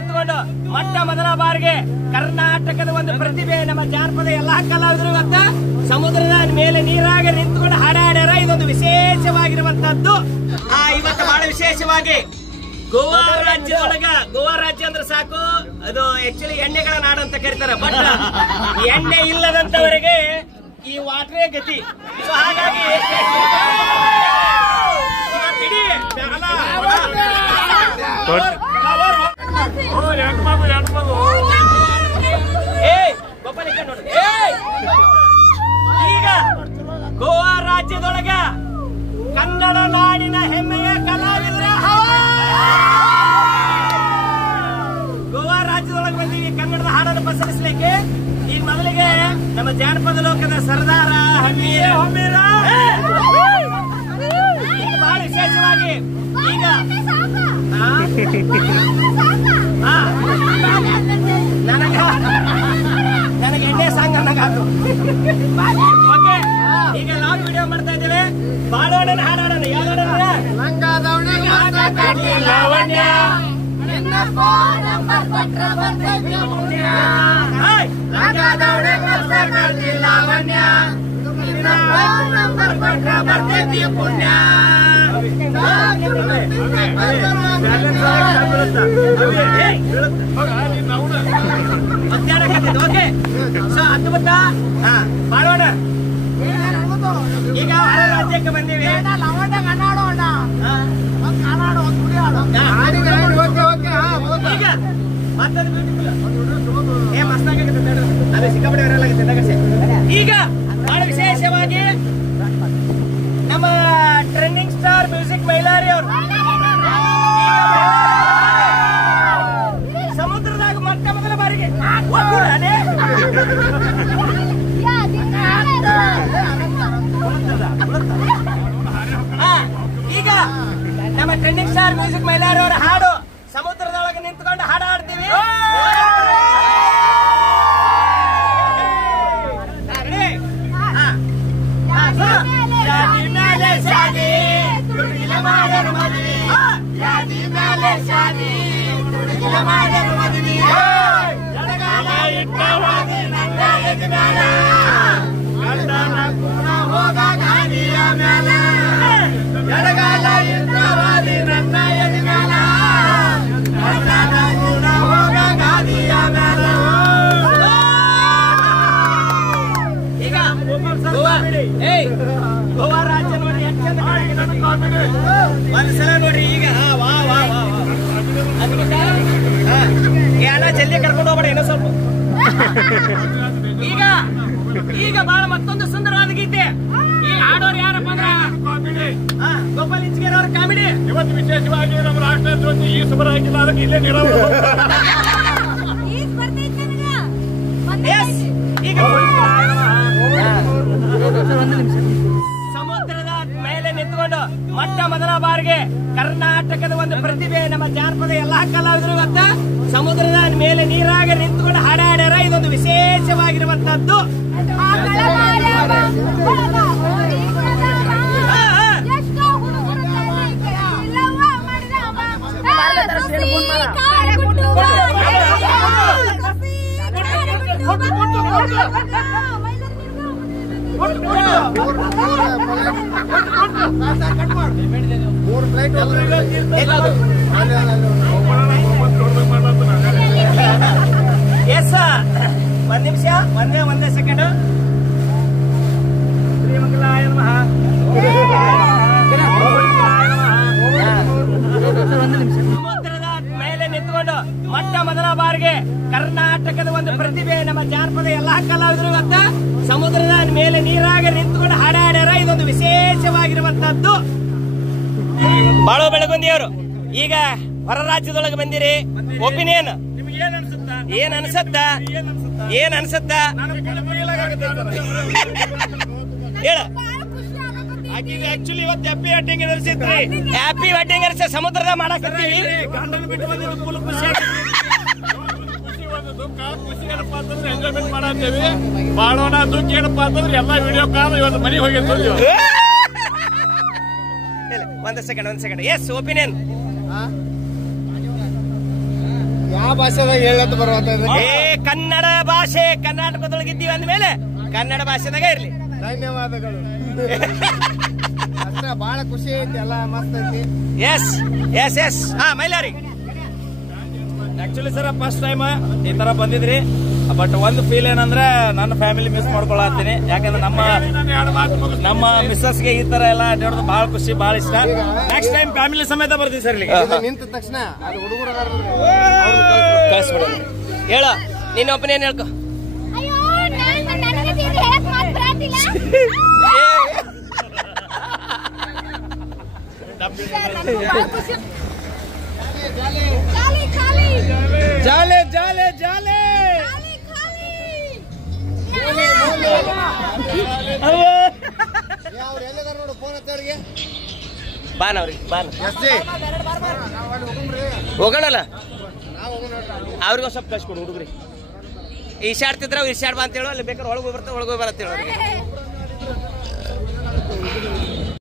ನಿಂತುಕೊಂಡು ಮೊಟ್ಟ ಮೊದಲ ಬಾರಿಗೆ ಕರ್ನಾಟಕದ ಒಂದು ಪ್ರತಿಭೆ ನಮ್ಮ ಜಾನಪದ ಎಲ್ಲಾ ಕಲಾವಿದರು ಇವತ್ತು ಸಮುದ್ರದ ಮೇಲೆ ನೀರಾಗ ನಿಂತುಕೊಂಡು ಹಾಡ್ಯಾರ. ಇದೊಂದು ವಿಶೇಷವಾಗಿರುವಂತದ್ದು. ಇವತ್ತು ಬಹಳ ವಿಶೇಷವಾಗಿ ಗೋವಾ ರಾಜ್ಯದೊಳಗ, ಗೋವಾ ರಾಜ್ಯ ಅಂದ್ರೆ ಸಾಕು, ಅದು ಆಕ್ಚುಲಿ ಎಣ್ಣೆಗಳ ನಾಡು ಅಂತ ಕರೀತಾರೆ. ಬಟ್ ಎಣ್ಣೆ ಇಲ್ಲದಂತವರಿಗೆ ಈ ವಾಟರೇ ಗತಿ. ಸೊ ಹಾಗಾಗಿ ಈಗ ಗೋವಾ ರಾಜ್ಯದೊಳಗ ಕನ್ನಡ ನಾಡಿನ ಹೆಮ್ಮೆಯ ಕಲಾವಿದರ ಗೋವಾ ರಾಜ್ಯದೊಳಗೆ ಬಂದೀವಿ ಕನ್ನಡದ ಹಾಡನ್ನು ಪಸರಿಸಲಿಕ್ಕೆ. ಈಗ ಮೊದಲಿಗೆ ನಮ್ಮ ಜಾನಪದ ಲೋಕದ ಸರ್ದಾರ ಹಮ್ಮೀರ ಬಹಳ ವಿಶೇಷವಾಗಿ ಈಗ ನನಗೆ ಎಣ್ಣೆ ಸಾಂಗ್ ಅನ್ನಗಾತು. ಓಕೆ, ಈಗ ಲಾಂಗ್ ವಿಡಿಯೋ ಮಾಡ್ತಾ ಇದ್ದೇವೆ. ಬಾಳೋಣ ಹಾಡೋಣ. ಯಾವ್ದಾರ ಲಾವಣ್ಯ ಪುಣ್ಯ ಓಕೆ. ಸೊ ಅದ್ಭುತ. ಮಾಡೋಣ. ಈಗ ಹೊರ ರಾಜ್ಯಕ್ಕೆ ಬಂದೀವಿ. ಈಗ ಮತ್ತೊಂದು ಮಸ್ತಾಗುತ್ತೆ, ಅದು ಸಿಕ್ಕಾಪಟ್ಟೆ ವೈರಲ್ ಆಗುತ್ತೆ. ಈಗ ಬಹಳ ವಿಶೇಷವಾಗಿ ನಮ್ಮ ಟ್ರೆಂಡಿಂಗ್ ಸ್ಟಾರ್ ಮ್ಯೂಸಿಕ್ ಮೈಲಾರಿ ಅವರು ಸಮುದ್ರದಾಗ ಮೊಟ್ಟ ಮೊದಲ ಬಾರಿಗೆ ಈಗ ನಮ್ಮ ಟ್ರೆಂಡಿಂಗ್ ಸ್ಟಾರ್ ಮ್ಯೂಸಿಕ್ ಮೈಲಾರಿ ಅವರ ಹಾಡು ಸಮುದ್ರದೊಳಗೆ ನಿಂತ್ಕೊಂಡು ಹಾಡು ಹಾಡ್ತೀವಿ. ಗೋವಾ ರಾಜ್ಯ ನೋಡಿ ಒಂದ್ಸಲ ನೋಡ್ರಿ. ಈಗ ಅಣ್ಣ ಜಲ್ದಿ ಕರ್ಕೊಂಡು ಹೋಗ್ಬೇಡ ಇನ್ನೂ ಸ್ವಲ್ಪ. ಈಗ ಬಹಳ ಮತ್ತೊಂದು ಸುಂದರವಾದ ಗೀತೆ. ಈ ಹಾಡೋರು ಯಾರಪ್ಪ ಅಂದ್ರ ಗೋಪಾಲ್ ಇಂಚಿಗೇರ್ ಅವ್ರ ಕಾಮಿಡಿ. ಇವತ್ತು ವಿಶೇಷವಾಗಿ ನಮ್ಮ ರಾಷ್ಟ್ರ ಜ್ಯೋತಿ ಈ ಸುಬರ ಹಾಕಿಲ್ಲ, ಅದಕ್ಕೆ ಇಲ್ಲೇ ನೀರು ಸಮುದ್ರದ ಮೇಲೆ ನಿಂತ್ಕೊಂಡು ಮೊಟ್ಟ ಮೊದಲ ಬಾರಿಗೆ ಕರ್ನಾಟಕದ ಒಂದು ಪ್ರತಿಭೆ ನಮ್ಮ ಜಾನಪದ ಎಲ್ಲಾ ಕಲಾವಿದರು ಇವತ್ತು ಸಮುದ್ರದ ಮೇಲೆ ನೀರಾಗ ನಿಂತ್ಕೊಂಡು ಹಾಡ್ಯಾರ. ಇದೊಂದು ವಿಶೇಷವಾಗಿರುವಂತದ್ದು. ಎಸ್, ಒಂದ್ ನಿಮಿಷ, ಒಂದೇ ಸೆಕೆಂಡ್. ಶ್ರೀಮಂಗಲಾಯ ನಮಃ. ಸಮುದ್ರದ ಮೇಲೆ ನಿಂತ್ಕೊಂಡು ಮೊಟ್ಟ ಮೊದಲ ಬಾರಿಗೆ ಕರ್ನಾಟಕದ ಒಂದು ಪ್ರತಿಭೆ ನಮ್ಮ ಜಾನಪದ ಎಲ್ಲಾ ಕಲಾವಿದರು ಇವತ್ತು ಸಮುದ್ರದ ಮೇಲೆ ನೀರಾಗ ನಿಂತ್ಕೊಂಡು ಹಾಡ್ಯಾರ. ಇದೊಂದು ವಿಶೇಷವಾಗಿರುವಂತದ್ದು. ಬಾಳೋ ಬೆಳಗುಂದಿಯವರು ಈಗ ಹೊರ ರಾಜ್ಯದೊಳಗೆ ಬಂದಿರಿ. ಒಪಿನಿಯನ್ ಏನ್ ಅನ್ಸತ್ತ? ಹೇಳ. ಆಕ್ಚುಲಿ ಇವತ್ತು ಹ್ಯಾಪಿ ವೆಡ್ಡಿಂಗ್ ಅನಿಸಿದ್ರಿ. ಹ್ಯಾಪಿ ವೆಡ್ಡಿಂಗ್ ಅನಿಸ ಸಮುದ್ರದ ಮಾಡಕತ್ತೀವಿ. ಖುಷಿ ಏನಪ್ಪಾ ಅಂತಂದ್ರೆ ಎಂಜಾಯ್ಮೆಂಟ್ ಮಾಡತ್ತೇವಿ. ಬಾಳೋಣ ದುಃಖ ಏನಪ್ಪಾ ಅಂತಂದ್ರೆ ಎಲ್ಲಾ ವಿಡಿಯೋ ಕಾಲ್ ಇವತ್ತು ಮನೆಗೆ ಹೋಗಿರ್ತೀವಿ. ಒಂದ್ ಸೆಕೆಂಡ್. Yes, opinion. ಭಾಷೆದಾಗ ಹೇಳಂತ ಬರುವಂತ ಕನ್ನಡ ಭಾಷೆ ಕರ್ನಾಟಕದೊಳಗಿದ್ದೀವಿ ಅಂದ್ಮೇಲೆ ಕನ್ನಡ ಭಾಷೆದಾಗ ಇರ್ಲಿ. ಧನ್ಯವಾದಗಳು. ಅಷ್ಟೇ ಬಹಳ ಖುಷಿ ಐತಿ, ಎಲ್ಲ ಮಸ್ತ್ ಐತಿ. Yes yes yes Mylari actually sir first time ಈ ತರ ಬಂದಿದ್ರಿ. ಬಟ್ ಒಂದು ಫೀಲ್ ಏನಂದ್ರೆ ನನ್ನ ಫ್ಯಾಮಿಲಿ ಮಿಸ್ ಮಾಡ್ಕೊಳತ್ತೀನಿ. ಯಾಕಂದ್ರೆ ನಮ್ಮ ಮಿಸ್ಸಸ್ಗೆ ಈ ತರ ಎಲ್ಲ ಅಡ್ಡಾಡೋದು ಬಹಳ ಖುಷಿ, ಬಹಳ ಇಷ್ಟ. ನೆಕ್ಸ್ಟ್ ಟೈಮ್ ಫ್ಯಾಮಿಲಿ ಸಮೇತ ಬರ್ತೀವಿ ಸರ್. ನಿಂತ ತಕ್ಷಣ ಅಲ್ಲಿ ಹುಡುಗರು ಕಳಿಸ್ಬಿಡ. ಹೇಳ ನಿನ್ನ ಒಪಿನಿಯನ್ ಹೇಳ್ಕೊ. ಜಾಲೆ ಜಾಲೆ ಜಾಲೆ ನೋಡು ಫೋನ್ ಹಚ್ಚೋರಿಗೆ ಬಾನವ್ರಿಗೆ ಹೋಗೋಣಲ್ಲ. ಅವ್ರಿಗೂ ಸ್ವಲ್ಪ ಕಳ್ಸಿಕೊಡು ಹುಡುಗ್ರಿ. ಈಶಾಡ್ತಿದ್ರ ಈಶಾಡ್ ಬಾ ಅಂತ ಹೇಳು. ಅಲ್ಲಿ ಬೇಕಾದ್ರೆ ಒಳಗೋಗಿ ಬರ್ತಾರೆ, ಒಳಗೋಗಿ ಬರತ್ತೆ ಹೇಳೋರಿಗೆ.